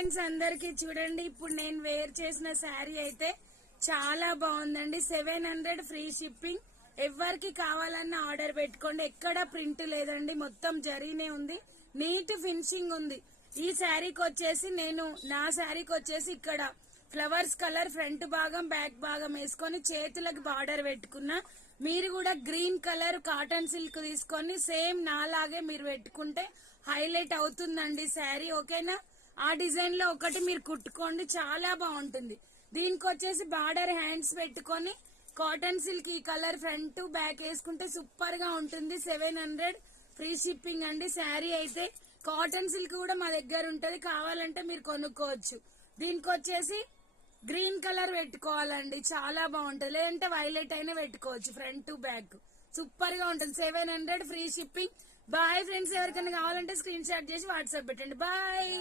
Friends అందరికి చూడండి, ఇప్పుడు నేను వేర్ చేసిన శారీ అయితే చాలా బాగుందండి. 700 ఫ్రీ షిప్పింగ్. ఎవరికి కావాలన్న ఆర్డర్ పెట్టుకోండి. ఎక్కడ ప్రింట్ లేదండి, మొత్తం జరీనే ఉంది, నీట్ ఫినిషింగ్ ఉంది. ఈ శారీకి వచ్చేసి నా శారీకి వచ్చేసి ఇక్కడ ఫ్లవర్స్ కలర్ ఫ్రంట్ భాగం బ్యాక్ భాగం వేసుకొని చేతులకు బార్డర్ పెట్టుకున్నా. మీరు కూడా గ్రీన్ కలర్ కాటన్ సిల్క్ తీసుకొని సేమ్ నాలాగే మీరు పెట్టుకుంటే హైలైట్ అవుతుందండి శారీ. ఓకేనా? ఆ డిజైన్ లో ఒకటి మీరు కుట్టుకోండి, చాలా బాగుంటుంది. దీనికి వచ్చేసి బార్డర్ హ్యాండ్స్ పెట్టుకొని కాటన్ సిల్క్ ఈ కలర్ ఫ్రంట్ బ్యాక్ వేసుకుంటే సూపర్ గా ఉంటుంది. 700 ఫ్రీ షిప్పింగ్ అండి. శారీ అయితే కాటన్ సిల్క్ కూడా మా దగ్గర ఉంటది, కావాలంటే మీరు కొనుక్కోవచ్చు. దీనికి వచ్చేసి గ్రీన్ కలర్ పెట్టుకోవాలండి, చాలా బాగుంటుంది. లేదంటే వైలెట్ అయినా పెట్టుకోవచ్చు. ఫ్రంట్ బ్యాక్ సూపర్ గా ఉంటుంది. 700 ఫ్రీ షిప్పింగ్. Bye friends. ఎవరికైనా కావాలంటే స్క్రీన్ షాట్ చేసి వాట్సాప్ పెట్టండి. బాయ్.